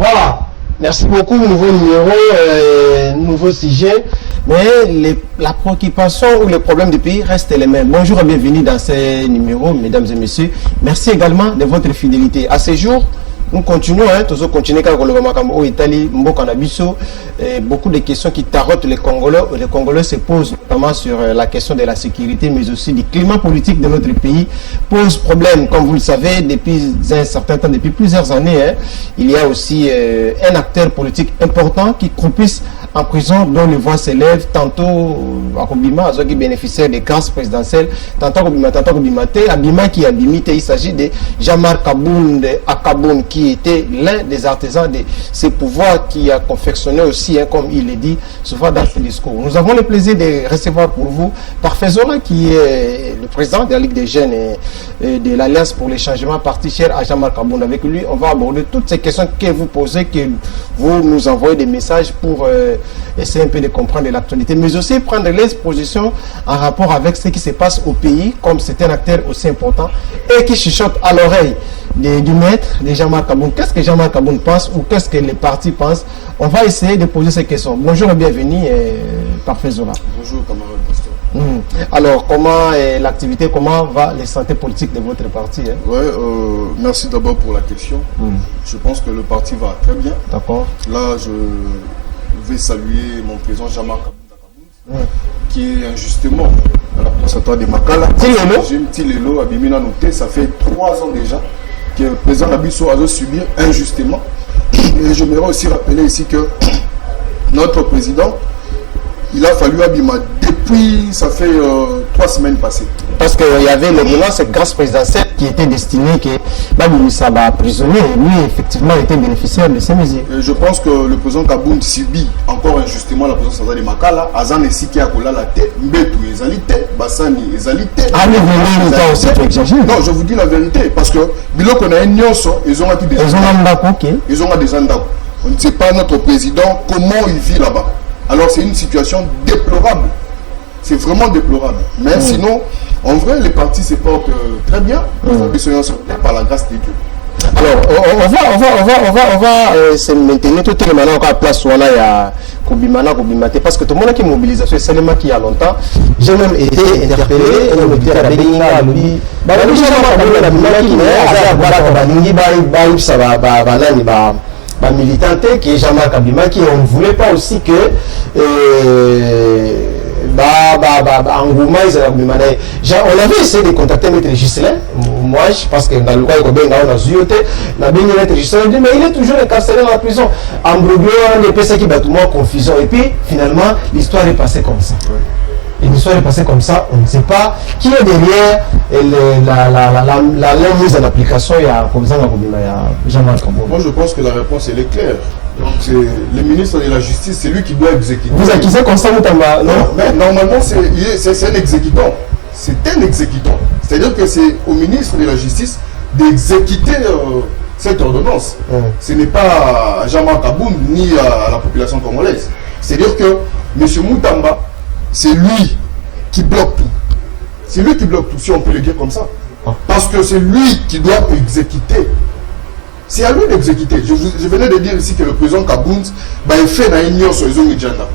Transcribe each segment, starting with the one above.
Voilà. Merci beaucoup. Nouveau numéro, nouveau sujet. Mais la préoccupation ou les problèmes du pays restent les mêmes. Bonjour et bienvenue dans ces numéros, mesdames et messieurs. Merci également de votre fidélité. À ce jour, nous continuons, toujours continuer car au Italie, beaucoup de questions qui tarottent les Congolais. Les Congolais se posent notamment sur la question de la sécurité, mais aussi du climat politique de notre pays pose problème. Comme vous le savez, depuis un certain temps, depuis plusieurs années, il y a aussi un acteur politique important qui croupisse en prison, dont les voix s'élèvent, tantôt à Kobima, qui bénéficiaire des grâces présidentielles, tantôt à Abima qui a limité. Il s'agit de Jean-Marc Kaboun Akaboun, qui était l'un des artisans de ces pouvoirs, qui a confectionné aussi, comme il le dit souvent dans ses discours. Nous avons le plaisir de recevoir pour vous Parfait-Zola, qui est le président de la Ligue des jeunes et de l'Alliance pour les changements, parti cher à Jean-Marc Kaboun. Avec lui, on va aborder toutes ces questions que vous posez, que vous nous envoyez des messages pour essayer un peu de comprendre l'actualité, mais aussi prendre les positions en rapport avec ce qui se passe au pays, comme c'est un acteur aussi important et qui chuchote à l'oreille du maître de Jean-Marc Kaboun. Qu'est-ce que Jean-Marc Kaboun pense ou qu'est-ce que les partis pensent? On va essayer de poser ces questions. Bonjour et bienvenue, Parfait-Zola. Bonjour, camarade Pasteur. Alors, comment est l'activité, comment va les santé politiques de votre parti? Merci d'abord pour la question. Je pense que le parti va très bien. D'accord. Là, je vais saluer mon président Jean-Marc Kaboun, qui est injustement à la conservatoire de Makala. Tilelo, Abimina Noté, ça fait 3 ans déjà que le président Nabiso a subi injustement. Et je m'aimerais aussi rappeler ici que notre président, il a fallu Abima depuis, ça fait 3 semaines passées. Parce qu'il y avait l'ordonnance grâce présidentielle qui était destinée que Babimisa va prisonnier et lui effectivement était bénéficiaire de ces mesures. Et je pense que le président Kaboun subit encore injustement la présence de Makala. Azan et Siki Akola la tête, Mbetou ezalité, Bassani ezalité. Ah mais vous n'avez aussi tu exagères. Non, je vous dis la vérité parce que Biloko na Nyonso, ils ont des ils ont des andako. On ne sait pas notre président comment il vit là-bas. Alors c'est une situation déplorable. C'est vraiment déplorable. Mais sinon, en vrai, les partis se portent très bien. Par la grâce de Dieu. Alors, on va se maintenir tout le monde à place où il y a Kobimana, Kobimate, parce que tout le monde qui est mobilisé, c'est seulement qui y a longtemps. J'ai même été interpellé, et on était à Béninga, lui. Militanté qui est Jean-Marc Abima, qui on ne voulait pas aussi que on avait essayé de contacter M. Gislain, moi je pense que dans le cas on a zioté, mais il est toujours incarcéré dans la prison. Ambroglio, on a qui bat tout le monde confusion. Et puis finalement, l'histoire est passée comme ça. L'histoire est passée comme ça, on ne sait pas qui est derrière la mise en application. Il y a comme ça, Jean-Marc Kaboun. Moi je pense que la réponse elle est claire. C'est le ministre de la Justice, c'est lui qui doit exécuter. Vous accusez comme ça, Moutamba? Non, mais normalement c'est un exécutant. C'est un exécutant. C'est-à-dire que c'est au ministre de la Justice d'exécuter cette ordonnance. Ce n'est pas à Jean-Marc Kaboun ni à la population congolaise. C'est-à-dire que M. Moutamba, c'est lui qui bloque tout. C'est lui qui bloque tout, si on peut le dire comme ça. Parce que c'est lui qui doit exécuter. C'est à lui d'exécuter. Je venais de dire ici que le président Kaboun il fait une union sur les zones de Djanda.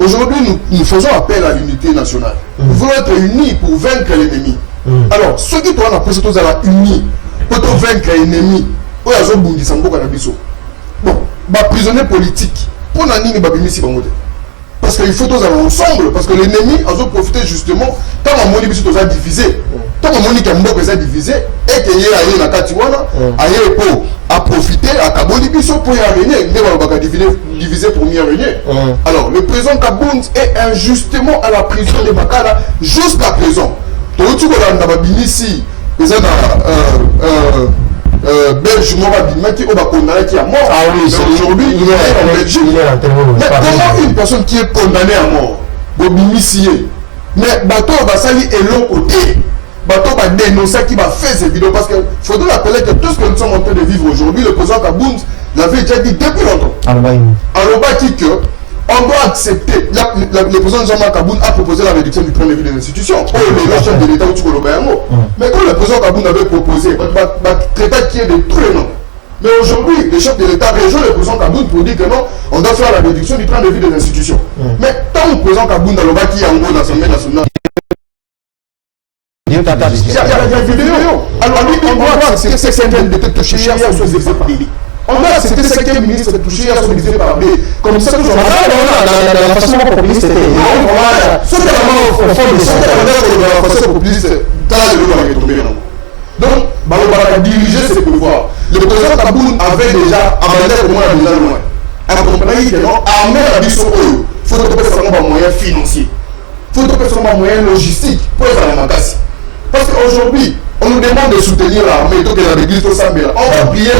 Aujourd'hui, nous faisons appel à l'unité nationale. Nous voulons être unis pour vaincre l'ennemi. Alors, ceux qui doivent après c'est unis pour vaincre l'ennemi. Bon, prisonniers politiques. Pour n'ani babimisi bangote. Parce qu'il faut tous aller ensemble, parce que l'ennemi a profité justement tant que mon biso tous a divisé, tant que mon ikembo est divisé et que y a na katiwana, aye pour à profiter à Kaboni biso pour y régner, ne va diviser pour mieux régner. Alors le président Kaboun est injustement à la prison de Makala jusqu'à présent. Tout tu vois dans babimisi, président Belge qui est condamné à mort. Ah oui, aujourd'hui, il est en Belgique. Mais comment une personne qui est condamnée à mort, mais bateau va salir et l'autre côté, bateau va dénoncer qui va faire ces vidéos parce qu'il faudrait rappeler que tout ce que nous sommes en train de vivre aujourd'hui, le président Kaboun l'avait déjà dit depuis longtemps. Alors, que On doit accepter. Le président Jean-Marc Kaboun a proposé la réduction du train de vie des institutions. Oh, le chef de l'État, mais quand le président Kaboun avait proposé, traiter qui est de tout le nom. Mais aujourd'hui, le chef de l'État rejoint le président Kaboun pour dire que non, on doit faire la réduction du train de vie des institutions. Mais tant le président Kaboun dans le bas qui est en gros dans l'Assemblée nationale, il y a une vidéo. Alors, on doit accepter ces cinquièmes d'État touchés hier sur ces exemples par Délit. On a accepté ce cinquième ministre touché hier sur les par des comme ça toujours. La façon populiste c'était. Sauf que la façon populiste, dans le est tombé. Donc, Baloba a dirigé ses pouvoirs. Le président Kaboun avait déjà abandonné le moins déjà loin. Accompagné que non, armé la biso, il faut que ce soit un moyen financier. Il faut que ce soit un moyen logistique pour faire la macasse. Parce qu'aujourd'hui, on nous demande de soutenir l'armée, donc la l'église, tout ça, mais là, on va prier.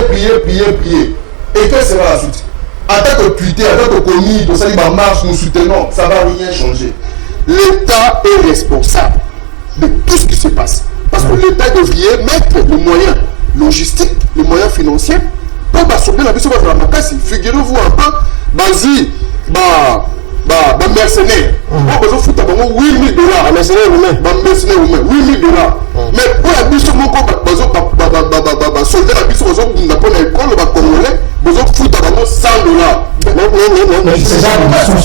Et quelle sera la suite? En tant que Twitter, en tant que commis, tout ça, il va marche, nous soutenons, ça ne va rien changer. L'État est responsable de tout ce qui se passe. Parce que l'État devrait mettre les moyens logistiques, les moyens financiers pour absorber la vie sur la macasse. Figurez-vous un peu, vas-y, mercenaires. On a besoin de foutre $8 000. Mercenaires roumains. Mercenaires roumains. $8 000. Mais pour la mission, on a besoin de soldat la mission, on a besoin de l'école, on a congolais, besoin de foutre $100. Non, c'est ça,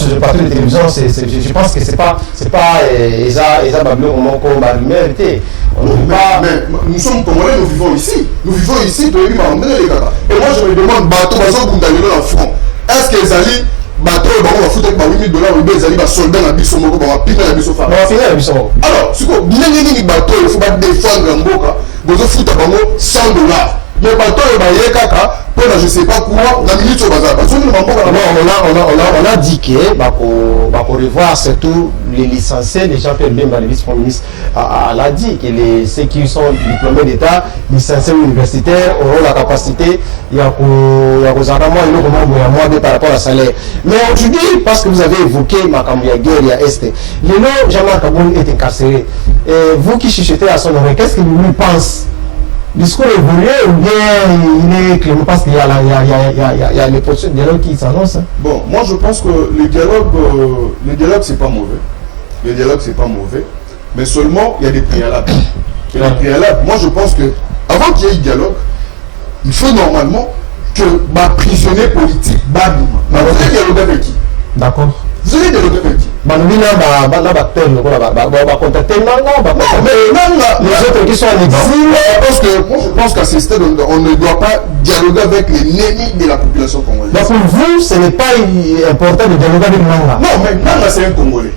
je parle de télévision, je pense que c'est pas Eza Babylon comme vérité. Mais nous sommes congolais, nous vivons ici. Nous vivons ici, et moi je me demande, bateau, dans front. Est-ce que Zali bateau va foutre $8 000 ou bien Zali va soldat la biso moko va piner la biso femme. Alors, si vous bien bateau, il faut pas défendre Mboka, vous foutre $100. Mais bateau est kaka pour je sais pas quoi la minute au bazar. On a dit que va revoir surtout les licenciés, les gens qui ont bien le vice-premier ministre a dit que ceux qui sont diplômés d'État, licenciés universitaires auront la capacité il y a par rapport à salaire. Mais aujourd'hui, parce que vous avez évoqué Makamouya guerre, il y a Est, le nom Jean-Marc Kaboun est incarcéré. Et vous qui chuchotez à son oreille, qu'est-ce que vous lui pensez? Le discours est évolué ou bien il est clément parce qu'il y a les procès de dialogue qui s'annoncent? Bon, moi je pense que le dialogue c'est pas mauvais. Le dialogue c'est pas mauvais. Mais seulement il y a des préalables. Et les préalables, moi je pense que avant qu'il y ait dialogue, il faut normalement que ma prisonnier politique, vous allez dialoguer avec qui? D'accord. Vous allez dialoguer avec qui? Les autres qui sont en exil, moi je pense qu'à ce stade, on ne doit pas dialoguer avec l'ennemi de la population congolaise. Donc pour vous, ce n'est pas important de dialoguer avec Nanga? Non, mais Nanga c'est un Congolais.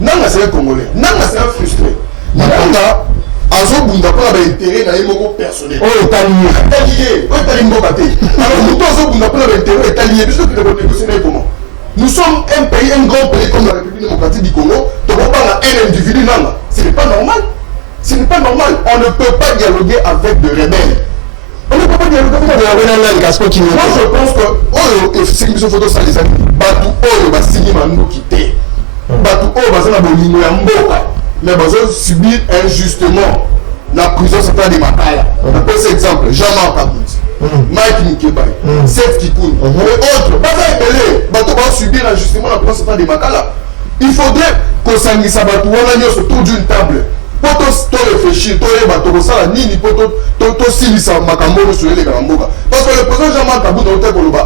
Nanga c'est un Congolais. Nanga c'est un frustré. Nanga, azobunda pour avoir intérêt dans les moments personnels. Oh, est allié. Alors nous azobunda pour avoir intérêt est allié. Puisque tu devrais négocier comment? Nous sommes un pays, un grand pays comme la République démocratique du Congo. Tu ne peux pas un individu Nanga. Ce n'est pas normal. Ce n'est pas normal. On ne peut pas dialoguer avec des rebelles. On ne peut pas dialoguer avec des rebelles. Moi je pense que oh, c'est une photo ça les amis. Batu oh va signer Mando quitter. Batu oh va s'en bolingo ya mboka. Mais va subir injustement la prison centrale de Makala. On peut cet exemple Jean-Marc Kaboun. Mike Moukebaï, Seth Kikoun, et autres, bateau va subir injustement la prison centrale de Makala. Il faudrait qu'on s'anisse à bateau, on a autour d'une table. Pour réfléchir, pour les bateaux, ça, ni pour tout s'il Makambo sur les Garamboga. Parce que le président Jean-Marc Kaboun a été pour le bas.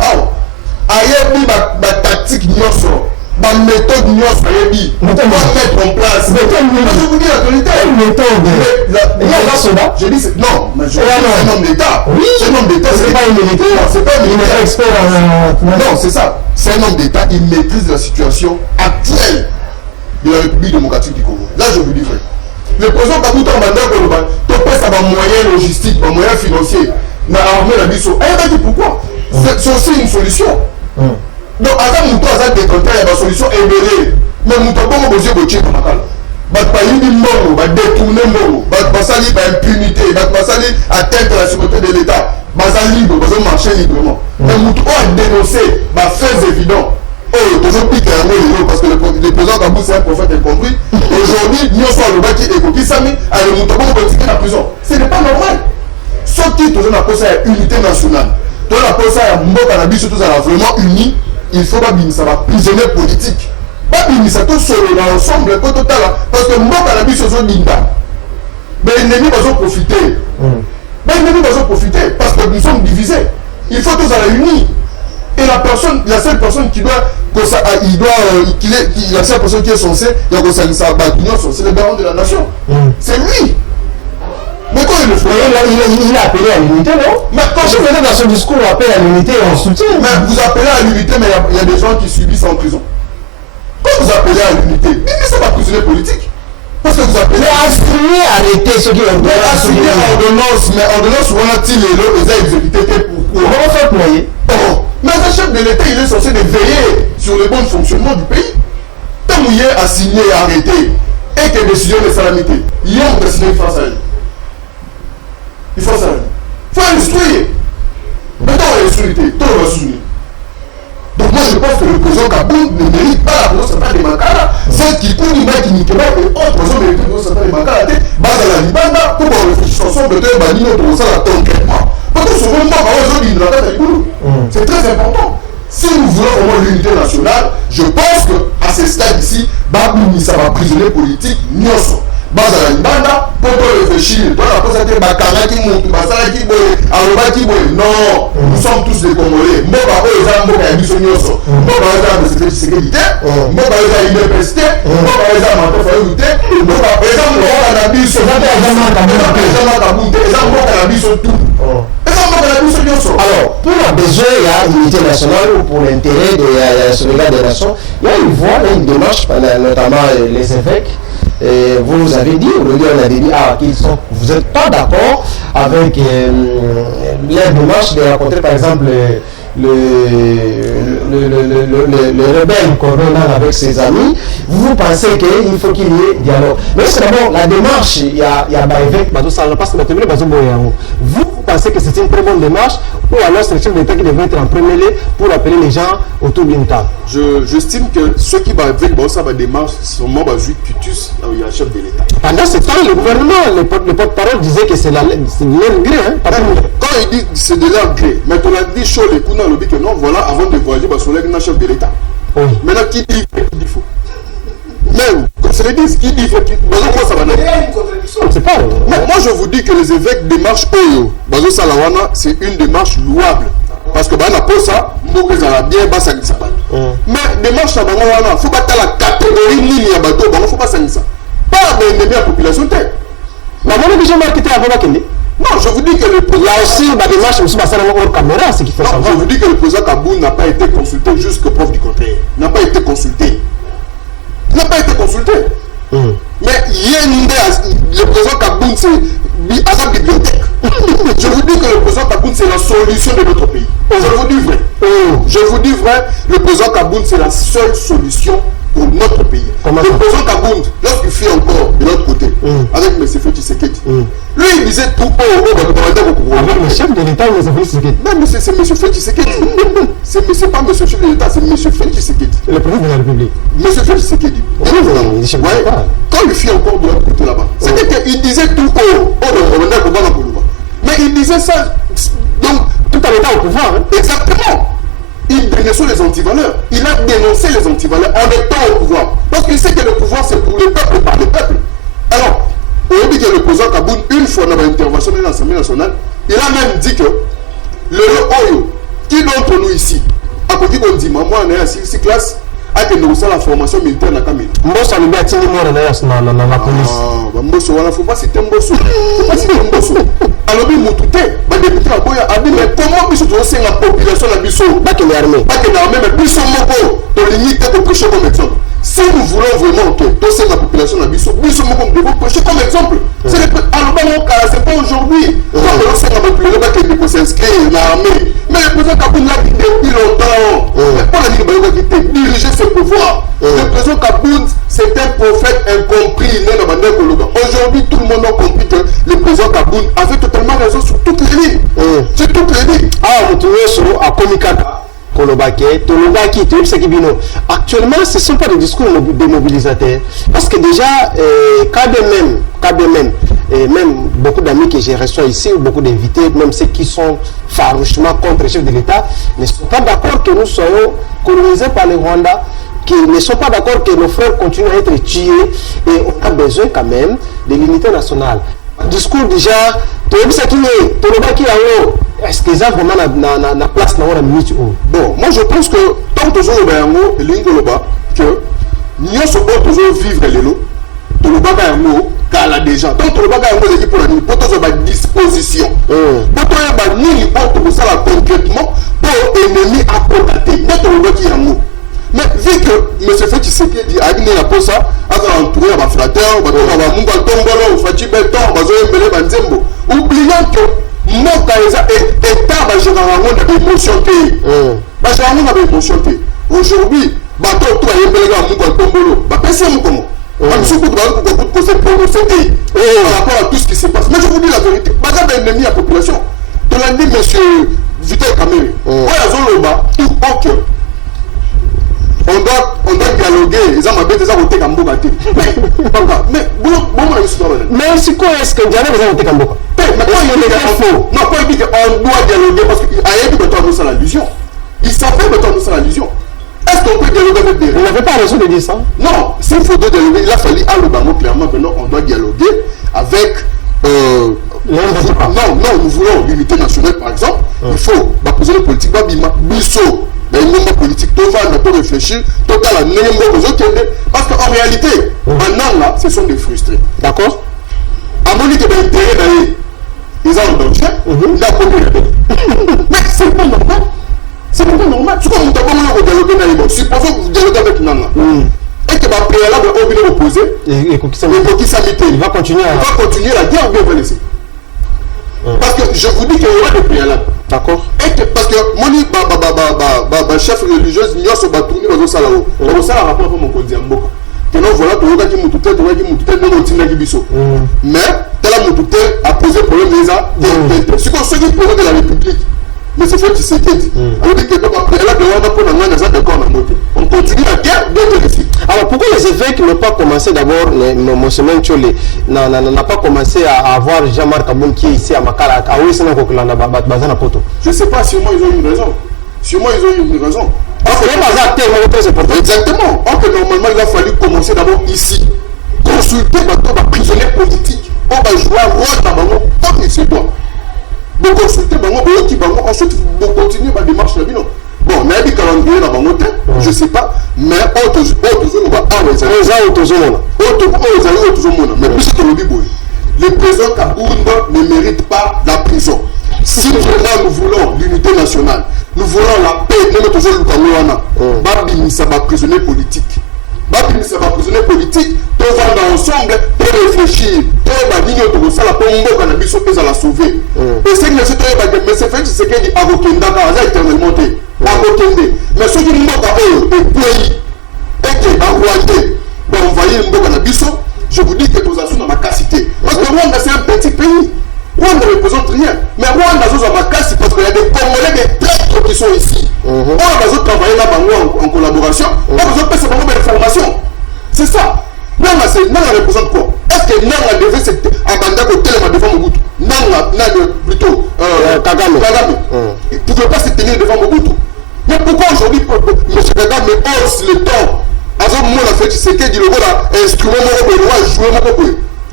Ailleurs, ma tactique n'y a pas. Ma méthode n'y a pas. On va mettre en place. Mais je vous dis la vérité. Je dis non, mais c'est un homme d'État. Oui, c'est un homme d'État. C'est pas une militaire. C'est pas un militaire. Non, c'est ça. C'est un homme d'État. Il maîtrise la situation actuelle de la République démocratique du Congo. Là, je vous dis vrai. Le président Kaboun a mandat pour passer à un moyen logistique, un moyen financier. Mais armée la biso. Et dit pourquoi? C'est aussi une solution. Donc, avant Moutou a détenté, il y a une solution évelée. Mais Moutou a pas besoin de tirer dans la cale. Pas une mort, va détourner mort, va salir par impunité, va salir atteinte à la sécurité de l'État, va libre, va marcher librement. Mais Moutou a dénoncé, va faire évident. Oh, toujours piqué un mot, parce que le président Kaboun c'est un prophète incompris. Aujourd'hui, nous sommes le bas qui est coquille, Sami, à le Moutou va tirer la prison. Ce n'est pas normal. Sauf que toujours la cause à unité nationale. Toujours la cause à Mboka Nabi, surtout à la vraiment unie. il faut babinisa ba prisonnier politique. Babinisa tout solo dans l'ensemble pour total parce que moi quand la vie se sont dinda. Ben l'ennemi va en profiter. Ben l'ennemi va en profiter parce que nous sommes divisés. Il faut tous à la unis. Et la seule personne qui doit la seule personne qui est censée, c'est le garant de la nation. C'est lui. Mais quand il le fait, il a appelé à l'unité, non? Mais quand je faisais dans son discours, on appelle à l'unité et on soutient. Mais vous appelez à l'unité, mais il y a des gens qui subissent en prison. Quand vous appelez à l'unité, mais c'est pas prisonnier politique. Parce que vous appelez à assigner, arrêter ceux qui ont donné assigner ordonnance, mais ordonnance, on a-t-il les a exécuté pourquoi? On va faire ployer. Mais le chef de l'État, il est censé veiller sur le bon fonctionnement du pays. Tant qu'il est assigné, arrêté, et que décision de salamité, il y a un président face à lui. Il faut ça. Il faut instruire. Maintenant, on va instruire. Tout le monde va soutenir. Donc moi, je pense que le président Kaboun ne mérite pas la présence centrale des Makala. C'est qui coule une qui n'y pas et autre président mérite la présence centrale des Makala. Base à la Libanda, pour qu'on réfléchisse ensemble, de bannir notre ça concrètement. Parce que souvent, c'est très important. Si nous voulons vraiment l'unité nationale, je pense qu'à ce stade ici, Babouni, ça va prisonnier politique, Nyoso. Base à la Libanda, pour réfléchir. Toi, la cause a été Bakara qui monte, Basara qui boye, Aroba qui boye. Non, nous sommes tous des Congolais. Moba, Oza, Moba, Yabiso Nyoso. Moba, Oza, M. Sécurité. Moba, Oza, INPST. Moba, Oza, Mato Fayoute. Moba, Oza, Moba, Nabiso. Alors, pour le besoin, il y a l'unité nationale ou pour l'intérêt de la sauvegarde des nations, il y a une voie, il y a une démarche, notamment les évêques. Et vous avez dit, aujourd'hui on avait dit vous n'êtes pas d'accord avec la démarche de rencontrer par exemple le rebelle colonel avec ses amis. Vous pensez qu'il faut qu'il y ait dialogue. Mais c'est d'abord la démarche, il y a évêque, vous pensez que c'est une très bonne démarche ou alors c'est le chef d'État qui devrait être en premier lieu pour appeler les gens autour d'une table? J'estime que ceux qui vont avec ça va démarche, sont membres du cutus, il y a le chef de l'État. Pendant ce temps, le gouvernement, le porte-parole disait que c'est leur gré. Quand il dit c'est de leur gré, mais on a dit chaud les coups dans le but que non, voilà, avant de voyager, sur le chef de l'État. Oui. Maintenant, qui dit faux? Même, quand c'est le disent, qui dit faux? Ça va il y a une contradiction. Mais moi, je vous dis que les évêques démarchent Oyo. Bazo Salawana, c'est une démarche louable. Parce que bah, pour ça, bien, ça mais démarche, il ne faut pas la catégorie ligne à bateau, il ne faut pas ça. Pas de la population. Mais moi, déjà marqué avant la Kenya. Non, je vous dis que le président... Là aussi, la démarche, je hors caméra, c'est qu'il faut savoir. Je vous dis que le président Kaboun n'a pas été consulté jusqu'au preuve du contraire. N'a pas été consulté. Il n'a pas été consulté. Mais le président Kaboun, c'est à sa bibliothèque. Je vous dis que le président Kaboun, c'est la solution de notre pays. Je vous dis vrai. Je vous dis vrai, le président Kaboun, c'est la seule solution pour notre pays. Le président Kaboun, lorsqu'il fait encore de l'autre côté, avec M. Félix Tshisekedi, lui il disait tout haut, avec le chef de l'État, M. Félix Tshisekedi. Mais c'est M. Félix Tshisekedi. C'est pas M. le chef de l'État, c'est M. Félix Tshisekedi. Le président de la République. M. Félix Tshisekedi. Quand il fait encore de l'autre côté là-bas, c'était qu'il disait tout haut, mais il disait ça, donc tout en étant au pouvoir. Exactement. Il dénonçait les antivaleurs. Il a dénoncé les antivaleurs en étant au pouvoir. Parce qu'il sait que le pouvoir, c'est pour le peuple, par le peuple. Alors, on dit que le président Kaboun, une fois dans l'intervention de l'Assemblée nationale, il a même dit que le Oyo, qui d'entre nous ici, à côté qu'on dit, moi, on est à 6 classes, a que nous la formation militaire dans la Caméra. Mbosso lui a dit moi dans la police. Ah, Mbosso, il ne faut pas citer Mbosso. Il ne faut pas citer Mbosso. Alors, il m'a tout le député a dit, mais comment Bisso doit la population de Bisso? Pas que l'armée. Pas que l'armée, mais Bisso Moko, de limite pour prêcher comme exemple. Si nous voulons vraiment que tous la population de Bisso Moko devons prêcher comme exemple. C'est pas aujourd'hui. Quand on sait la population qui s'inscrire dans l'armée. Mais le président Kaboun l'a dit depuis longtemps. Mais pas la ligne qui diriger ses pouvoirs. Le président Kaboun, c'est un prophète incompris. Aujourd'hui, tout le monde a compris que le président Kaboun avait totalement raison sur toutes les lignes. Sur toutes les lignes. Ah, vous trouvez sur à Komikaka. Actuellement, ce ne sont pas des discours démobilisateurs. Parce que déjà, même beaucoup d'amis que j'ai reçus ici, ou beaucoup d'invités, même ceux qui sont farouchement contre le chef de l'État, ne sont pas d'accord que nous soyons colonisés par le Rwanda, qui ne sont pas d'accord que nos frères continuent à être tués, et on a besoin quand même de l'unité nationale. Discours déjà, est-ce que ça vraiment la place dans la minute? Bon, moi je pense que tant que nous avons que nous sommes vivre les lots, nous avons Kala déjà. Donc, le bagage est pour la disposition. Pour ça concrètement pour ennemi à contacter. Mais vu que M. Feti Sekedi a dit la posa, a entouré à ma frateur, oubliant que mon Kaïsa est état généralement d'émotion. Aujourd'hui, bateau toi et Béléga Mouba Tombolo, c'est un comment. Par rapport à tout ce qui se passe. Mais je vous dis la vérité, pas d'ennemi à la population. De l'a dit M. Vital Kamere. On doit dialoguer. Ils ont des voté Kamboga. Mais c'est quoi est-ce que Diana va voter Kamboga? Non, quand il dit qu'on doit dialoguer, parce qu'il y a eu de l'allusion. Il savait de l'allusion. Est-ce qu'on peut dialoguer avec des... On n'avait pas raison de dire ça. Non, s'il faut dialoguer, il a fallu à l'Obama clairement que non, on doit dialoguer avec... non, nous voulons l'unité nationale par exemple. Il faut poser les politiques, biso, les nombres politiques, tout va réfléchir, tout à la parce qu'en réalité, maintenant là, ce sont des frustrés. D'accord? À mon avis, l'intérêt d'aller, ils ont un danger, il a compris. Mais c'est pas normal. C'est pas normal. Tu vois, on t'a pas dialoguer dans les mots. Supposons que vous dialoguez avec Nana. Et que ma préalable au bilan opposé, et il va continuer la guerre, bien va laisser. Parce que je vous dis qu'il y aura des préalables. D'accord. Parce que mon chef religieux, il y a ce bâton, il y a ça là-haut. Donc ça, la rapport pour mon côté en boca. Que non, voilà, tu vois qui m'a tout tête, mais tel a mon tout tête a posé problème les a. C'est comme ceux qui pourraient de la République. Mais c'est fait que c'est dit. On continue la guerre de ici. Alors pourquoi les évêques n'ont pas commencé d'abord, mon semaine Tcholé n'a pas commencé à avoir Jean-Marc Aboum qui est ici à Makala, à Poto? Je ne sais pas, sûrement ils ont une raison. Exactement. Or que normalement il a fallu commencer d'abord ici. Consulter les prisonniers politiques. On va jouer un rôle d'abord comme ici toi. De consulter ensuite vous continuez la démarche là. Bon, mais il y a des calendriers là-bas, je ne sais pas, mais mais puisque le président Kabounda ne mérite pas la prison. Si vraiment nous voulons l'unité nationale, nous voulons la paix, nous mettons toujours le Kamoana, ça va prisonnier politique. Ça va prisonnier politique, tout va ensemble pour réfléchir, tout va dire que ça la pombe cannabis à la sauver. Et c'est que mais c'est fait que c'est qu'il dit Avokenda, ça éternellement été. Mais ceux qui nous ont et puis, et qui envoyé, on va y aller cannabis, je vous dis que nous avons ma capacité. Parce que Rwanda c'est un petit pays. Rwanda ne représente rien. Mais Rwanda a ma capacité parce qu'il y a des Congolais, des traîtres qui sont ici. On va travailler là-bas en collaboration. On va faire cette information. C'est ça. Nanga représente quoi? Est-ce que Nanga devait se abandonner au téléma devant Mobutu? Nanga plutôt Kagame. Il ne pouvait pas se tenir devant Mobutu. Mais pourquoi aujourd'hui M. Kagame hausse le temps? Avant moi, la fête, c'est qu'il dit le voilà, instrument mon roi, jouer mon roi.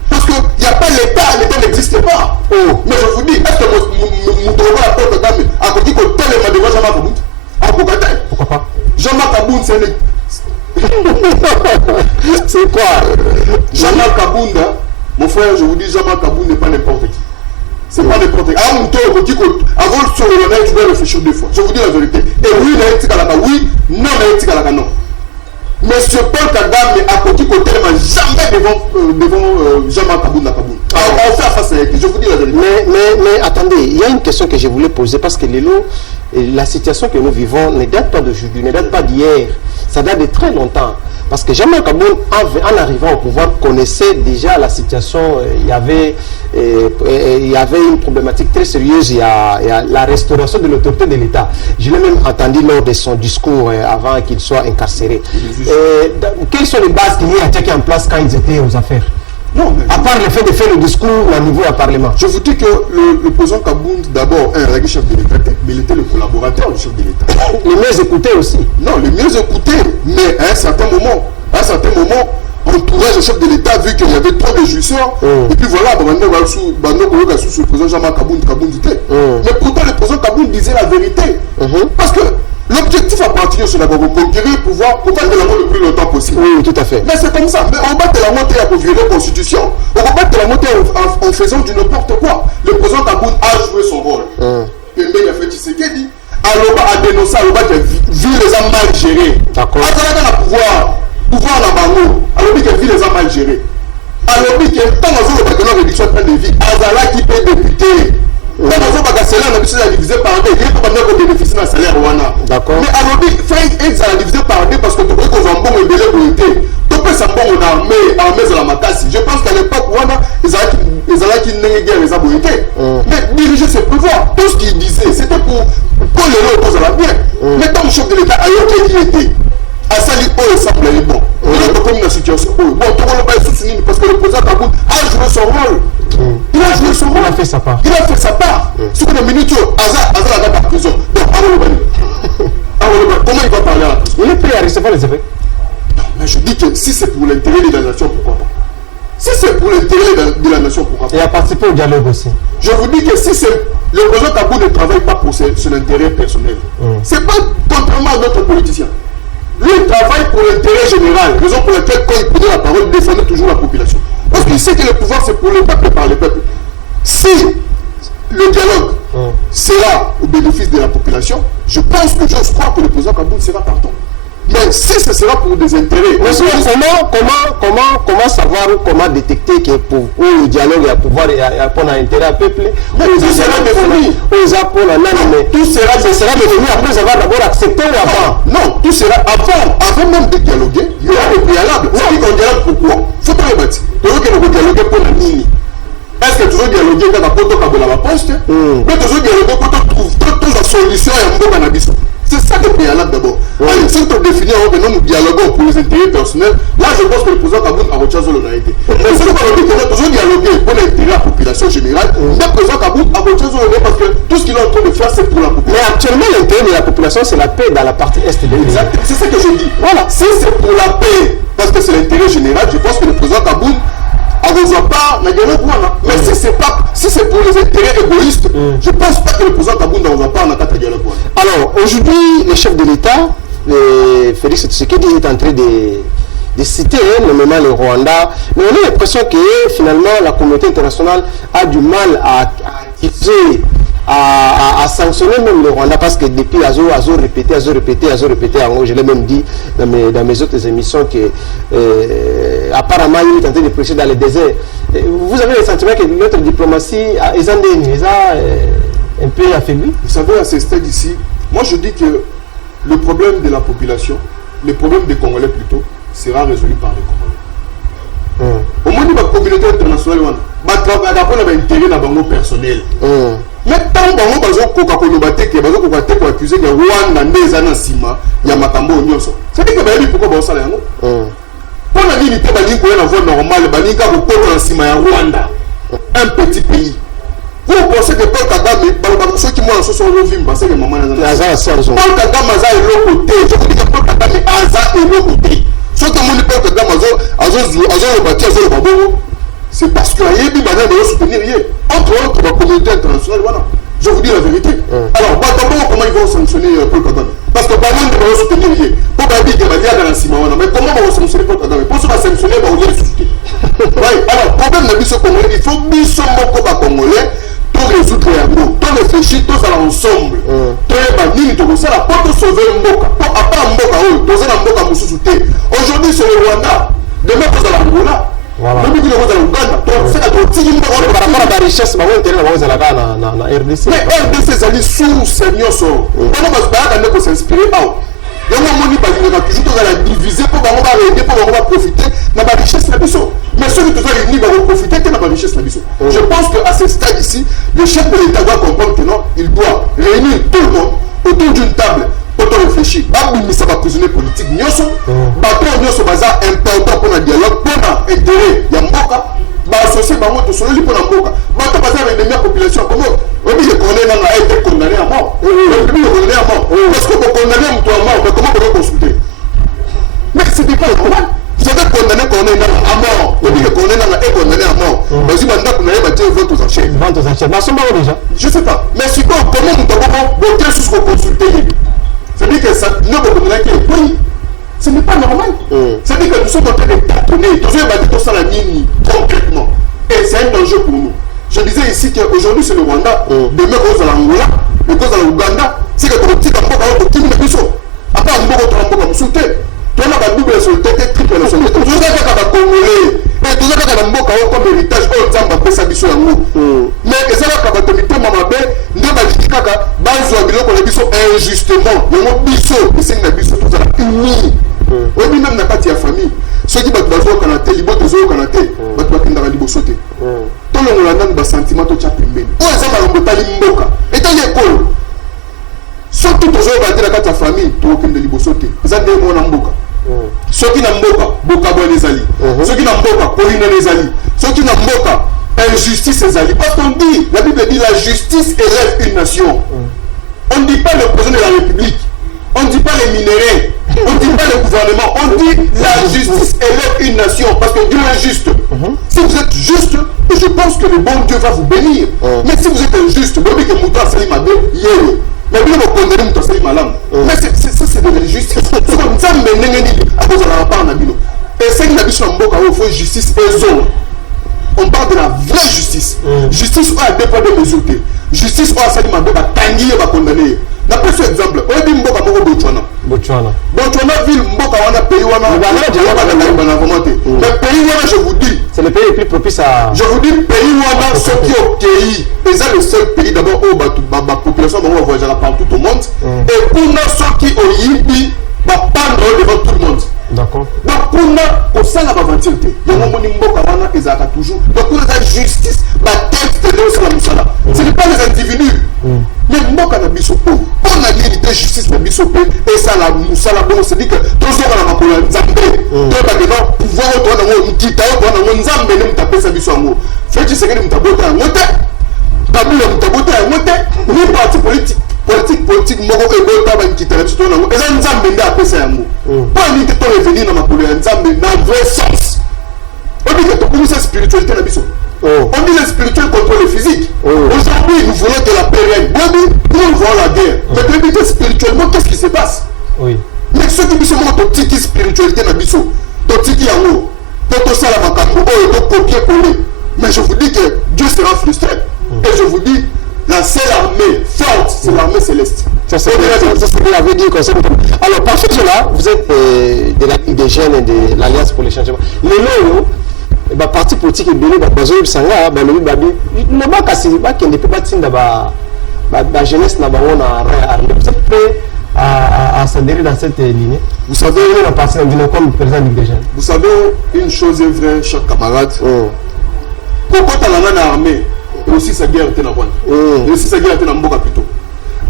Parce qu'il n'y a pas l'État n'existe pas. Mais je vous dis, est-ce que mon droit à Paul Kagame a dit que téléma devant Jean-Marc Aboum? Pourquoi pas? Jean-Marc Aboum, c'est c'est quoi? Jean-Marc Kabounda, mon frère, je vous dis, Jean-Marc Kabounda n'est pas n'importe qui. C'est pas n'importe qui. Avant de se relancer, tu dois réfléchir deux fois. Je vous dis la vérité. Et oui, non, non. Monsieur Paul Kagame a côté côté, mais jamais devant Jean-Marc Kabounda. On fait face à elle. Je vous dis la vérité. Mais attendez, il y a une question que je voulais poser parce que la situation que nous vivons ne date pas d'aujourd'hui, ne date pas d'hier. Ça date de très longtemps. Parce que Jean-Marc Kabounda, en arrivant au pouvoir, connaissait déjà la situation. Il y avait une problématique très sérieuse. Il y a la restauration de l'autorité de l'État. Je l'ai même entendu lors de son discours avant qu'il soit incarcéré. Quelles sont les bases qu'il y a en place quand ils étaient aux affaires? Non, mais à part le fait de faire le discours au niveau du Parlement. Je vous dis que le président Kabound, d'abord, un chef de l'État, mais il était le collaborateur du chef de l'État. Les mieux écoutés aussi. Non, les mieux écoutés, mais à un certain moment, entourage du chef de l'État, vu qu'il y avait trop de jouisseurs, et puis voilà, sous le président Jean-Marc Kabound était. Mais pourtant, le président Kabound disait la vérité. Parce que l'objectif appartient sur la conquérir le pouvoir pour faire de la mort le plus longtemps possible. Oui, tout à fait. Mais c'est comme ça. Mais on bat la montée pour violer la Constitution. On va battre la montée en faisant du n'importe quoi. Le président Kabound a joué son rôle. Et il a fait Tshisekedi. Aloba a dénoncé Aloba qui a vu les a mal gérés. D'accord. Azalaka na pouvoir na bango. Alobi qui a vu les a mal gérés. Alobi qui tant dans une réduction de vie. Azala qui peut député. Quand on va salaire, on a divisé par deux. Il faut pas bénéficier d'un salaire. D'accord. Mais alors, il faut diviser par deux parce que tu peux qu'on a un bon ébélé volonté. Tu peux savoir qu'on a armé à la macasse. Je pense qu'à l'époque, ils allaient qui n'aient guère les abonnés. Mais diriger ses pouvoirs, tout ce qu'ils disaient, c'était pour les autres à la bien. Mais tant le chef de l'État, ailleurs qu'il était, à ça, il semble aller bon. Il est comme une situation. Bon, tout le monde va être soutenu parce que le président Kabound a joué son rôle. Il a joué son rôle. Il a fait sa part. Il a fait sa part. Sur une minute, Azar a la prison. Donc, comment il va parler à la prison? Il est prêt à recevoir les effets. Non, mais je dis que si c'est pour l'intérêt de la nation, pourquoi pas? Si c'est pour l'intérêt de la nation, pourquoi pas? Et à participer au dialogue aussi. Je vous dis que si c'est le président Kabound ne travaille pas pour son intérêt personnel, c'est pas contrairement à d'autres politiciens. Lui, il travaille pour l'intérêt général, raison pour laquelle, quand il prenait la parole, il défendait toujours la population. Parce qu'il sait que le pouvoir, c'est pour le peuple et par le peuple. Si le dialogue sera au bénéfice de la population, je pense que j'ose croire que le président Kabound sera partant. Mais si ce sera pour des intérêts... Mais comment savoir ou comment détecter que pour le dialogue et pouvoir pour intérêt à peuple, tout sera défini. Tout sera défini après avoir d'abord accepté ou avant? Non, tout sera avant même de dialoguer, il y aura le préalable. C'est-à-dire qu'on dialogue pourquoi? Faut pas le bâtir. Il faut que nous dialoguer pour la nini. Est-ce que tu veux dialoguer dans la pote comme la poste? Mais tu veux dialoguer pour trouver la solution et un bon cannabis. C'est ça le préalable d'abord. Allez, si on définit que nous dialoguons pour les intérêts personnels, là je pense que le président Kabound a retiré son honnêteté. Mais si on dit qu'on a toujours dialogué pour l'intérêt de la population générale, le président Kabound a retiré son honnêteté parce que tout ce qu'il est en train de faire, c'est pour la population. Mais actuellement, l'intérêt de la population, c'est la paix dans la partie est de l'île. Exactement, c'est ça que je dis. Voilà, si c'est pour la paix, parce que c'est l'intérêt général, je pense que le président Kabound ne reçoit pas la guerre. Mais si c'est pour les intérêts égoïstes, je ne pense pas que le président Kabound ne reçoit pas en attaque la guerre. Alors, aujourd'hui, le chef de l'État, Félix Tshisekedi, est en train de citer nommément le Rwanda. Mais on a l'impression que finalement, la communauté internationale a du mal à sanctionner même le Rwanda parce que depuis Azo répété, je l'ai même dit dans mes autres émissions que apparemment il est en train de prêcher dans le désert. Vous avez le sentiment que notre diplomatie est un peu affaiblie? Vous savez, à ce stade ici, moi je dis que le problème de la population, le problème des Congolais plutôt, sera résolu par les Congolais. Au moins, la communauté internationale va travailler à l'intérêt dans le personnel. Mais tant que vous avez accusé de Rwanda, il y a Makambo Nyonso. C'est-à-dire que pourquoi vous avez ça? Pour la limite, vous avez une voie normale, vous avez un Rwanda, un petit pays. Vous pensez que Paul Kagame, ceux qui m'ont sont revus, parce que maman Paul Kagame a un côté. Je vous dis que Paul Kagame a un côté. Ceux qui m'ont dit Paul Kagame c'est parce que la Yébi va soutenir entre autres la communauté internationale. Voilà. Je vous dis la vérité. Alors, comment ils vont sanctionner Paul Kagame? Parce que par exemple, ils vont soutenir pour Babi qui va dire dans la Simona. Mais comment ils vont sanctionner Paul Kagame? Pour se sanctionner, ils vont les soutenir. Alors, problème de Bissau Congolais, il faut Bissau Mokoba Congolais. Tout résoudre tout réfléchir, tous allons ensemble. Tout les bannis, tout ça, pour sauver Mboka. Pour à part Mboka, tout ça, Mboka pour soutenir. Aujourd'hui, c'est le Rwanda. Demain, c'est la Angola. Voilà. Mais RDC c'est sous Seigneur sort. On va s'inspirer. Il y a un moment où toujours diviser pour aider, pour profiter de la richesse de la mission. Mais ceux qui sont réunis vont profiter de la richesse de la mission. Je pense qu'à ce stade ici, le chef de l'État doit comprendre que non, il doit réunir tout le monde autour d'une table Quand on réfléchit, ça va prisonnier politique. Nyoso, bateau nyoso baza important pour le dialogue, pour l'intérêt. Il y a Mboka, associé Bango, tout seul pour la Mboka. Bateau baza avec la population. Comment je connais dans la été condamné à mort. Condamné à mort. Parce que pour condamner un mort, mais comment on peut consulter? Mais ce n'est pas normal. Vous avez condamné qu'on est à mort. Vous dites qu'on est condamné à mort. Mais si maintenant vous n'avez pas dit vente aux enchères. Vente aux enchères. Mais ça déjà. Je ne sais pas. Mais si comment nous devons voter sur ce qu'on consulte? C'est-à-dire que ça ne oui. Ce n'est pas normal. C'est-à-dire que nous sommes en train de tâtonner. Nous avons bâti tout ça la ligne concrètement. Et c'est un danger pour nous. Je disais ici qu'aujourd'hui c'est le Rwanda. Demain cause à l'Angola. Et cause à l'Ouganda. C'est que ton petit enfant qui nous dit à part nous avons consulté. Tu as double insulté, triple insulté. Tu as fait Congolais. Et tu as fait Mboka comme héritage. On a fait ça biso yango. Mais ça va quand tu as maman ne va dire kaka bazo biloko na biso injustement. Yango biso, c'est na biso tout ça uni. On dit même na kati ya famille. Ceux qui battent bazo kanate, liboto zo kanate, battu bakindaka libosote. Tout le monde a un sentiment to tcha pembeni. O ça va ngotali mboka. Et tant école. Surtout toujours battre la kati ya famille, to kende libosote. Ça ndé mo na mboka. Ceux qui n'ont pas Boka Boy les alliés, ceux qui n'ont pas Pauline les alliés, ceux qui n'ont pas injustice les alliés. Parce qu'on dit, la Bible dit la justice élève une nation. On ne dit pas le président de la République, on ne dit pas les minéraux, on ne dit pas le gouvernement, on dit la justice élève une nation parce que Dieu est juste. Si vous êtes juste, je pense que le bon Dieu va vous bénir. Mais si vous êtes injuste, vous dites que Mouta Salimade, yélo. Mais vous ne condamnez pas Salim Malam. Mais ça, c'est de l'injustice. C'est comme ça, mais à cause de la part Nabino. Et c'est que Nabino Mboka, il faut justice et zone. On parle de la vraie justice. Justice où a deux poids de mesures. Justice où a Salim Malam, Tanguy va condamner. D'après ce exemple, on dit Mboka Moko Botswana. Botswana ville, Mboka Wana pays Wana. Mais pays Wana, je vous dis. C'est le pays le plus propice à. Je vous dis, pays Wana, ceux qui ont pays. Et c'est le seul pays d'abord où la population va voyager partout au monde. Et pour nous, ceux qui ont Yibi, va pendre devant tout le monde. D'accord. Donc pour nous, au sein de la ventilité, il y a un moment où Mboka Wana et toujours. Donc pour la justice, la tête de l'Osala. Ce n'est pas les individus. Mais Mboka na biso on a l'unité de justice na biso et ça la musala bon c'est dit que tous on a ma kola nzambe to ba de pouvoir to na ngo mutita to na ngo nzambe ne mutapesa biso ngo fait tu sais que mutabota ngote kabila mutabota ngote ni parti politique moko e bota ba nkitela biso to na ngo eza nzambe nda apesa yango pas ni te to revenir na makolo ya nzambe na vrai sens on dit que to commencer spiritualité na biso. On dit le spirituel contre le physique. Aujourd'hui, nous voulons que la paix règne. Nous voulons la guerre. Mais de spirituellement, qu'est-ce qui se passe? Mais ceux qui disent que tu as spiritualité, tu as mais je vous dis que Dieu sera frustré. Et je vous dis, la seule armée forte, c'est l'armée céleste. C'est ce que vous avez dit. Alors, par cela, vous êtes des jeunes et de l'Alliance pour les changements. Les lots, le parti politique est béni, le sanga, le bac c'est pas qu'il ne peut pas tenir la jeunesse n'a pas armée. Vous êtes prêt à s'adhérer dans cette ligne? Vous savez, comme président des jeunes. Vous savez, une chose est vraie, chers camarades. Pourquoi tu as la armée et aussi sa guerre était la bonne. Et aussi sa guerre était la mboka plutôt.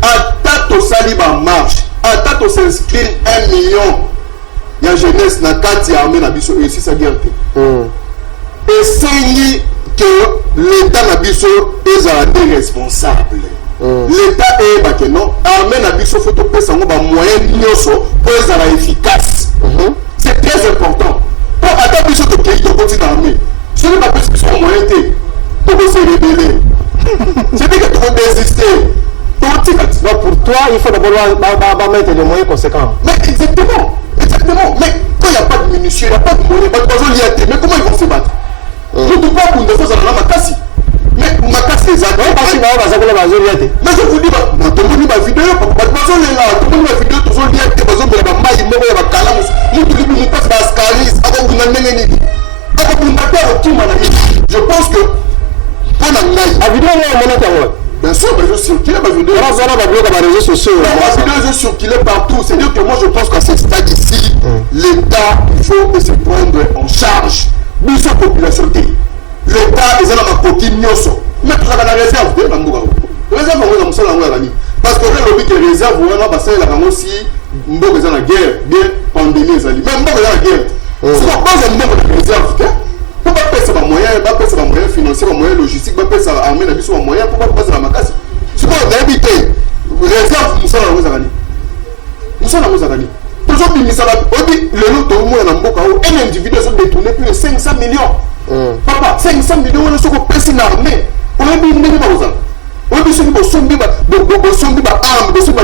Attaque Saliba marche. Attaque s'inscrire 1 million. Il y a jeunesse na kati armée na biso et aussi sa guerre était. Et c'est que l'État Nabiso est responsable. L'État est que non, armée Nabiso faut que ça soit moyen pour être efficace. C'est très important. Pour attendre Biso de pays de continuer l'armée. Ce n'est pas parce que son moyen pour se rébeller. C'est-à-dire que tu vas désister. Pour toi, il faut d'abord mettre des moyens conséquents. Mais exactement. Mais quand il n'y a pas de munitions, il n'y a pas de moyens, mais comment ils vont se battre? Je ne peux pas pour une défense à la Makassi. Mais Makassi, c'est mais je vous dis, tout le monde va vidéo, tout le monde va vidéo, tout le monde je pense que la vidéo bien sûr, mais je circule ma vidéo. Les réseaux sociaux. La vidéo je circule partout. C'est-à-dire que moi je pense qu'à ce stade ici, l'État, il faut se prendre en charge. Nous sommes population. L'État est dans ma coquille nyoso. Mais tout ça dans la réserve de Namboga. Réserve dans la parce que lobby qui réserve voilà parce que la aussi mboka za na guerre bien pandémie ezali même mboka za na guerre c'est pas un mboka de réserve pour pas pèse ba moyen financier ba moyen logistique ba pèse armée na biso ba moyen pour pas passer la makasi c'est pas d'habiter réserve musala na mozakani toujours bimisala obi lelo to mo na mboka o un individu a détourné plus de 500 millions papa 500 millions on soko pèse na armée on a bien ndenge ba ozala obi soki bosombi ba arme bosombi ba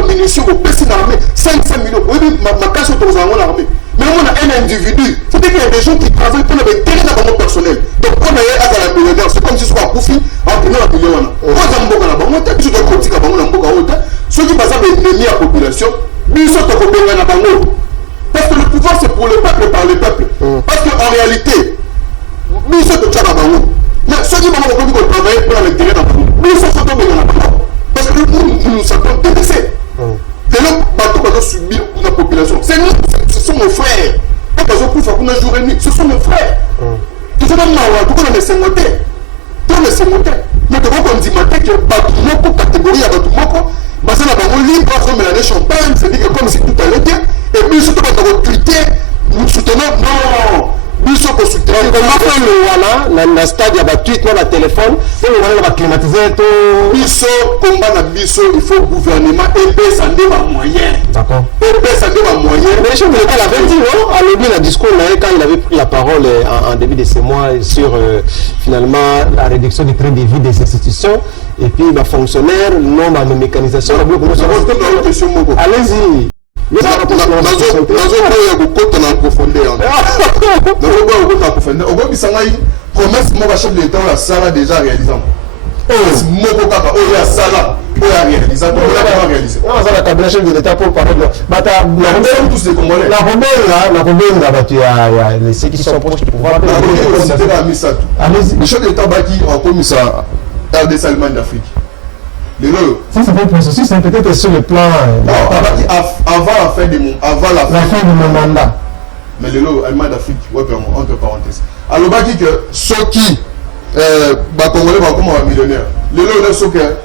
munitions ko pèse na armée 500 millions obi makasi to ozala na armée mais on a un individu c'est-à-dire qu'il y a des gens qui travaillent pour l'intérêt de mon personnel donc on a à la millionnaire c'est comme si ce soit profit en prenant la million on a mboka na bango ta biso to politique bango na mboka ota ceux qui basent l'ennemi à population biso to ko benga na bango parce que le pouvoir c'est pour le peuple par le peuple parce que en réalité biso to tchana bango mais ceux qui bango ko travailler pour l'intérêt de bango biso to benga na bango parce que nous sommes délaissés de l'homme bateau va subir la population c'est nous ce sont nos frères pas parce que pour faire jour et nuit ce sont nos frères tout ça dans tout on est sengoté mais de quoi on dit matin que bateau moko catégorie à bateau moko basé na bango libre comme la champagne c'est dit que comme si tout allait bien et puis surtout quand on tweeter nous soutenons non biso ko soutenir comment faire le voilà na stade ya ba tweet na téléphone pour le voilà ba climatiser to biso combat na biso il faut gouvernement et ça ne va moyen d'accord et ça ne va moyen mais je voulais pas l'avait dit non à l'objet la discours là quand il avait pris la parole en début de ce mois sur finalement la réduction du train de vie des institutions et puis ba fonctionnaires non ma mécanisation allez-y mais ça na profondeur on promesse mon chef de l'État la sala déjà réalisant moko kaka o ya sala o ya réaliser on l'a réalisé non ça la cabinet chef de l'État pour parler bata la tous les Congolais la combien là batu ya les ceux qui sont proches du pouvoir le chef de l'État baki en commissaire RDC Allemagne d'Afrique. Ça c'est pas un processus, c'est peut-être sur le plan. Non, avant la fin de mon mandat. Mais le lot, Allemagne d'Afrique, ouais, entre parenthèses. Alors, bah, dit que ceux qui, Congolais, vont comme un millionnaire. Le lot, on est sûr que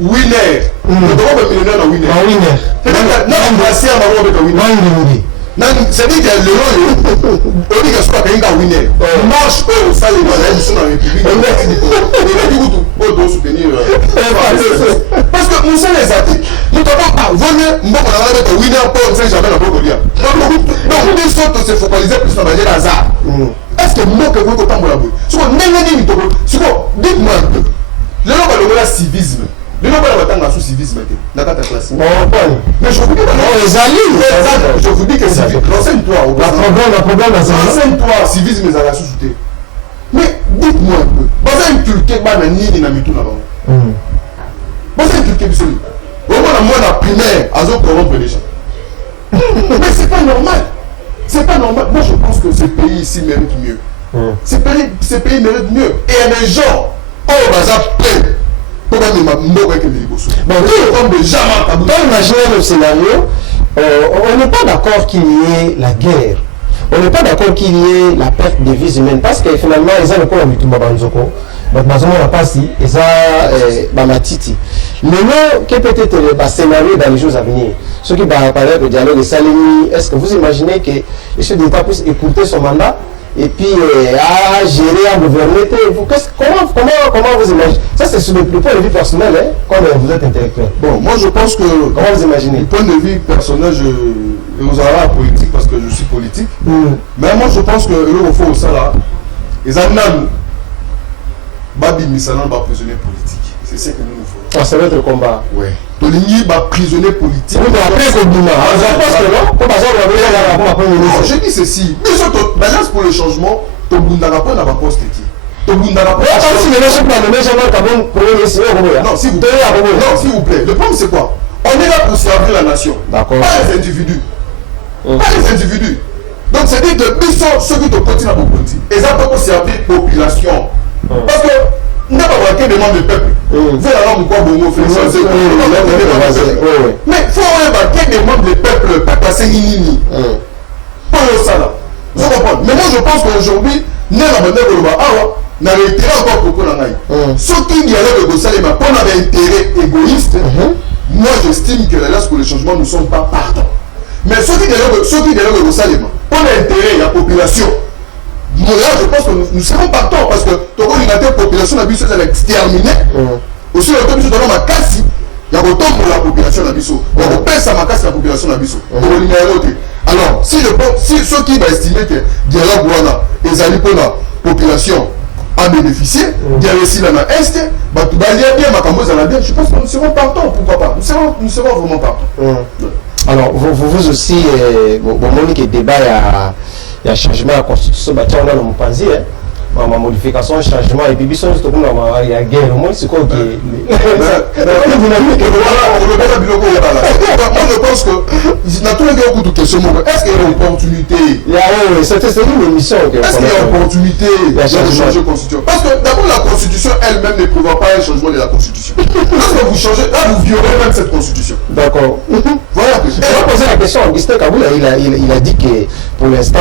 winner. Le droit de millionnaire, non, winner. Non, winner. Non, on va essayer de winner. C'est-à-dire que le lot, on dit que ce soit un winner. Marche, au salle, ils sont dans la République. On doit soutenir. Parce que nous sommes les artistes. Nous devons avoir un winner pour ne jamais la Bogolia. Donc, nous sommes se focaliser plus sur le hasard. Est-ce que nous, que vous avez autant de la boue? Dites-moi un peu. Le nom de la civisme. Le nom de la civisme. La classe. Mais je vous dis que je vous dis que civisme. Renseigne-toi. La problème, renseigne-toi. Civisme est à la sous-souté. Mais dites-moi un peu. Vous avez inculqué Banani et Namitou là-bas. Vous avez inculqué Bissoli. Au moins la primaire, à zone corrompre les gens. Mais c'est pas normal. C'est pas normal. Moi je pense que ce pays ici mérite mieux. Ce pays mérite mieux. Et il y a des gens, oh, bah, plein. Bon, imaginez le scénario, on n'est pas d'accord qu'il y ait la guerre. On n'est pas d'accord qu'il y ait la perte des vies humaines parce que finalement, ils ont le problème du Babanzoko. Donc, nous avons pas si, ils ont Bamatiti. Mais non, quel peut être le scénario dans les jours à venir? Ce qui va apparaître au dialogue de Salini, est-ce que vous imaginez que le chef d'État puisse écouter son mandat et puis à gérer, à gouverner? Comment vous imaginez? Ça, c'est sur le point de vue personnel, hein, comme vous êtes intellectuel. Bon, moi je pense que. Comment vous imaginez? Du point de vue personnel, je vous aura la politique parce que je suis politique. Mais moi je pense que le faut ça là, les Annan, Babi Missalan, prisonnier politique. C'est ce que nous nous faisons. Ah, ça va être le combat. Oui. Toligny, prisonnier politique. Oui, mais après, c'est Bouna. Je dis ceci. L'Alliance pour le changement, Tobundara n'a pas posté. Tobundara pas. Non, s'il vous plaît. Non, s'il vous plaît. Le problème, c'est quoi? On est là pour servir la nation. D'accord. Pas les individus. Pas les individus. Donc, c'est dire que ceux qui te continuent à vous continuer. Et ça peut servir la population. Parce que. Nous n'avons pas des membres du peuple. Vous allez nous quoi bongo faire ça. Mais il faut avoir des membres du peuple, pas passer nini. Pas ça là. Vous comprenez? Mais moi je pense qu'aujourd'hui, nous avons un intérêt encore pour nous. Ceux qui y allaient de Gossalema, pour un intérêt égoïste, moi j'estime que l'Alliance pour le changement ne sont pas partants. Mais ceux qui derrière le Salema, pour l'intérêt de la population, là je pense que nous serons partants parce que la population a elle est exterminée. Aussi le temps nous avons ma casse, il y a autant pour la population d'Abisso. Il y a autant ça ma casse la population d'Abisso. Alors, si ceux qui vont estimer que dialogue voilà, les alliés pour la population a bénéficié, il y a aussi la Est, je pense que nous serons partants, pourquoi pas. Nous serons vraiment partants. Alors, vous aussi, bon, il y a débat, il y a changement à la constitution, on a le Mpanzi, ma modification, changement, et puis il y a guerre, au moins c'est quoi qui est. Moi je pense que, est-ce qu'il y a une opportunité? C'est une émission. Est-ce qu'il y a une opportunité de changer la constitution? Parce que d'abord la constitution elle-même ne prévoit pas un changement de la constitution. Lorsque vous changez, là vous violez même cette constitution. D'accord. Voilà. On va poser la question à Augustin Kaboul, il a dit que pour l'instant,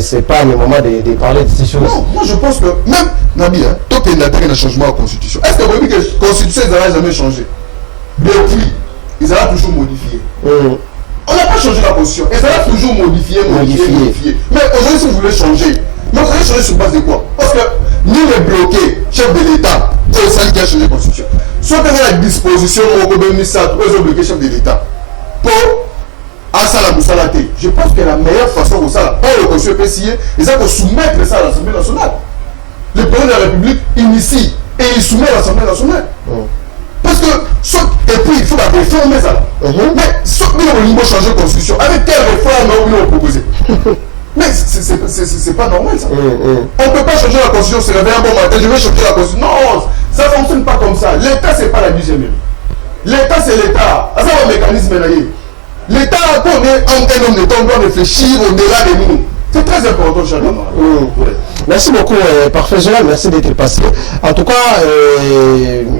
c'est pas le moment de parler de ces choses. Non, moi je pense que même Nabi, toi qui es un changement à la constitution, est-ce que vous voyez que la constitution n'a jamais changé? Depuis, ils ont toujours modifié. On n'a pas changé la constitution, ils ont toujours modifié. Mais aujourd'hui, si vous voulez changer, mais vous allez changer sur base de quoi? Parce que nous les bloqués, chef de l'État, c'est ça qui a changé la constitution. Soit que la disposition, on peut bloquer chef de l'État pour Asala Moussalate. Je pense que la meilleure façon pour ça, pour le Conseil PCA, ils ont soumettre ça à l'Assemblée nationale. Le président de la République initie et il soumet à l'Assemblée nationale. Parce que, et puis il faut la réformer ça. Mais, sauf que nous avons changé la constitution. Avec quelle réforme nous avons proposé? Mais c'est pas normal ça. On ne peut pas changer la constitution, c'est réveiller un bon matin, je vais changer la constitution. Non, ça ne fonctionne pas comme ça. L'État, c'est pas la deuxième. L'État, c'est l'État. Ça, c'est un mécanisme. L'État, quand on est un homme d'État, on doit réfléchir au-delà de nous. C'est très important, chacun. Merci beaucoup, parfait Joël, merci d'être passé. En tout cas,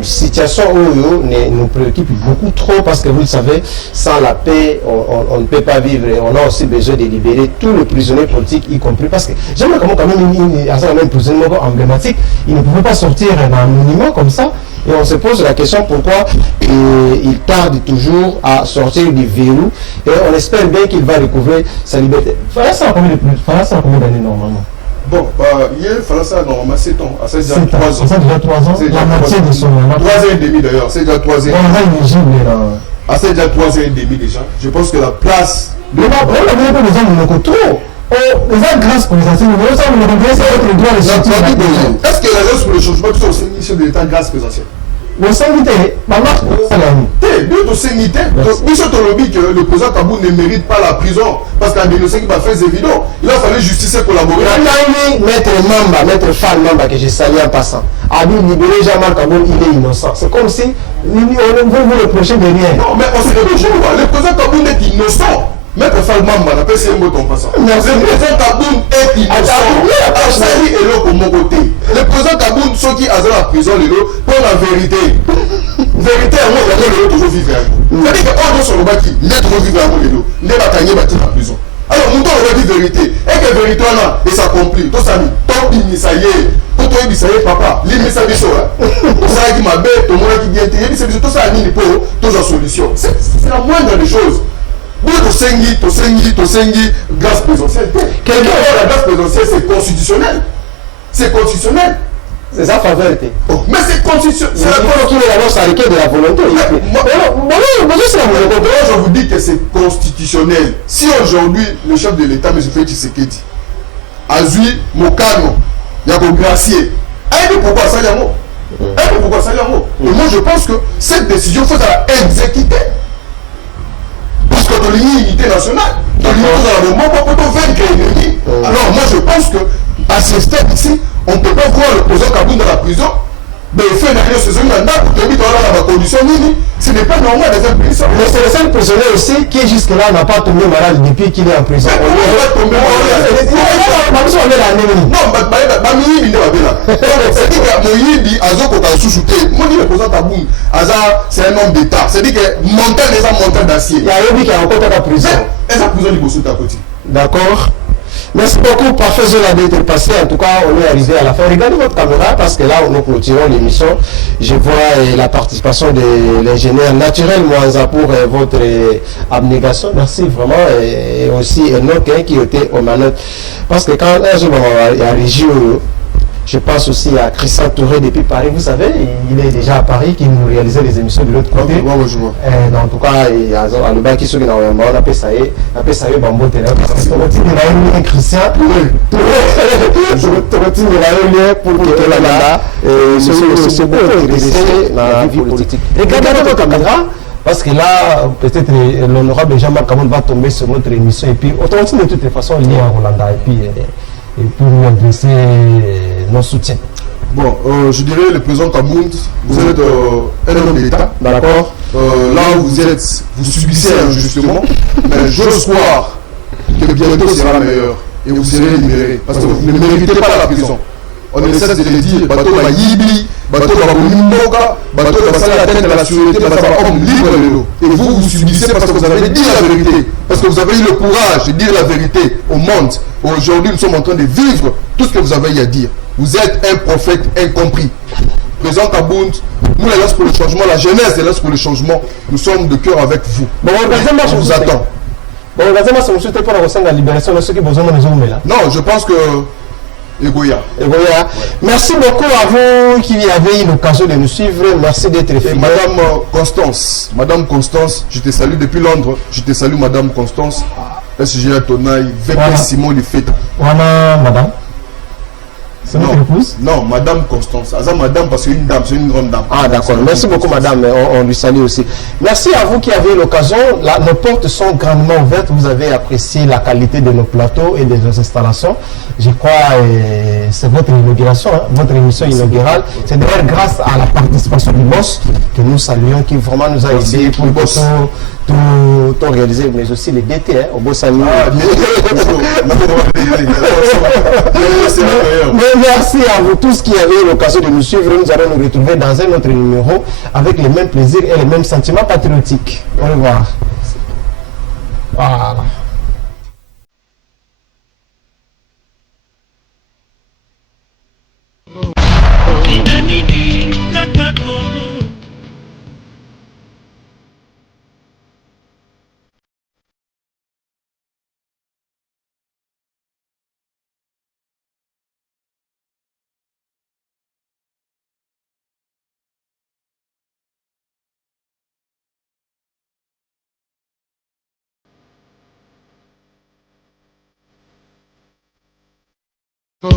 situation où nous préoccupe beaucoup trop parce que vous le savez, sans la paix, on ne peut pas vivre. On a aussi besoin de libérer tous les prisonniers politiques, y compris parce que j'aimerais comment quand même un prisonnier emblématique, il ne pouvait pas sortir d'un minimum comme ça. Et on se pose la question pourquoi il tarde toujours à sortir du verrou. Et on espère bien qu'il va recouvrer sa liberté. Fallait ça combien d'années normalement? Bon, hier, il fallait ça normalement 7 ans. Ça, c'est déjà 3 ans. Ça, déjà 3 ans. La moitié de son 3 ans et demi d'ailleurs. C'est déjà 3 ans. C'est déjà 3 ans et demi déjà. Je pense que la place. Mais non, on a bien besoin de nos trop. Les gens grâce pour les anciens, nous sommes le regret, c'est votre droit de sortir. Est-ce que l'Alliance pour le changement qui sont au sein de l'État grâce présidentielle? Au sein de l'État, maman, c'est la nuit. Nous, au sein de l'État, nous sommes lobby que le président Kabou ne mérite pas la prison parce qu'en dénoncé qu'il va faire des vidéos. Il a fallu justice collaborer. Maître Mamba, maître Fall Mamba, que j'ai salué en passant, a dit libérer Jean-Marc Kabou, il est innocent. C'est comme si on vous reprocher de rien. Non, mais on se reproche. Le président Kabou est innocent. Maître Falmamba, on appelle un mot en passant. Le président Kaboun est innocent. Asali et l'eau pour mon côté. Le président Kaboun, ceux qui ont la prison, pour la vérité. Vérité, moi, il y a toujours vivre avec nous. C'est-à-dire qu'on doit sur le bâti, il y a toujours vivre avec nous. Il n'est pas gagné bâti dans la prison. Alors, nous devons dire vérité. Et que vérité, là, et ça accomplit. Tout ça, tant pis, ça y est. Pour toi, ça y est, papa. L'île, ça y est, tout ça qui m'a bête, tout le monde qui vient te tout ça, il pour toute la solution. C'est la moindre des choses. Tosengi, grâce présidentielle. Quelqu'un la grâce présidentielle, c'est constitutionnel. C'est constitutionnel. C'est sa faveur. Mais c'est constitutionnel. C'est la volonté qui est l'annonce à l'équerre de la volonté. Je vous dis que c'est constitutionnel. Si aujourd'hui, le chef de l'État, M. Félix Tshisekedi, a vu Mokano, il y a un gracier. Pourquoi ça y a Et moi, je pense que cette décision, il faut la exécuter. Parce que dans l'unité nationale, dans l'unité nationale, on peut pas vaincre l'ennemi. Alors moi je pense qu'à ce stade ici, on ne peut pas voir le président Kaboun dans la prison. Mais il fait une réunion sur un mandat pour te mettre dans la condition mini. Ce n'est pas normal dans un pays. Mais c'est le seul prisonnier aussi qui jusque-là n'a pas tombé malade depuis qu'il est en prison. Mais comment il va tomber malade? Non, c'est-à-dire que Moïdi, Azoko Kansouchouté, moi je dis le président Kaboun, c'est un homme d'État. C'est-à-dire que montagne des montagne d'acier. Il y a un qui a encore la prison. Et sa prison du Bosso à côté. D'accord. Merci beaucoup, parfait, je l'ai d'être passé. En tout cas, on est arrivé à la fin. Regardez votre caméra parce que là, nous clôturons l'émission. Je vois la participation de l'ingénieur naturel Mwanza pour votre abnégation. Merci vraiment. Et aussi Enoch qui était aux manettes. Parce que quand un jour, il y a Régio, je pense aussi à Christian Touré depuis Paris. Vous savez, il est déjà à Paris, qui nous réalisait les émissions de l'autre côté. En tout cas, il y a le bac qui se fait dans le monde. On appelle ça Bambo Télé. Parce que on Christian je continue là pour que là c'est beaucoup intéressé dans la vie politique. Regardez votre caméra. Parce que là, peut-être l'honorable Jean-Marc Kamon va tomber sur notre émission. Et puis, autant de toutes les façons, lié à Rolanda. Et puis nous adresser nos soutiens. Bon, je dirais le président Kamoun, vous êtes un homme d'État. D'accord. Là où vous êtes, vous subissez injustement, mais j'ose croire que bientôt sera meilleur et vous serez libéré. Parce que vous ne méritez pas la prison. On essaie de le dire, bateau va yibi, bateau va mimboka, bateau va saler la tête de la sûreté, parce que homme libre. Et vous, vous subissez parce que vous avez dit la vérité, parce que vous avez eu le courage de dire la vérité au monde. Aujourd'hui, nous sommes en train de vivre tout ce que vous avez à dire. Vous êtes un prophète incompris. Président Kabound, nous, l'Alliance pour le changement, la jeunesse de l'Alliance pour le changement, nous sommes de cœur avec vous. Bon, on vous attend. Bon, regardez-moi, c'est monsieur pour la libération de ceux qui ont besoin de nous là. Non, je pense que Egoya. Egoya. Merci beaucoup à vous qui avez eu l'occasion de nous suivre. Merci d'être fidèle. Madame Constance, je te salue depuis Londres. Je te salue, Madame Constance. SG Tonaï, VP Simon Lefeta. Voilà, Madame. C'est notre épouse? Non, Madame Constance. Madame parce que c'est une dame, c'est une grande dame. Ah d'accord, merci beaucoup Madame, on lui salue aussi. Merci à vous qui avez l'occasion, nos portes sont grandement ouvertes, vous avez apprécié la qualité de nos plateaux et de nos installations. Je crois que c'est votre inauguration, votre émission inaugurale. C'est d'ailleurs grâce à la participation du boss que nous saluons, qui vraiment nous a aidé pour tout réaliser, mais aussi les DT, au boss à nous. Merci à vous tous qui avez eu l'occasion de nous suivre. Nous allons nous retrouver dans un autre numéro avec les mêmes plaisirs et les mêmes sentiments patriotiques. Au revoir. Voilà.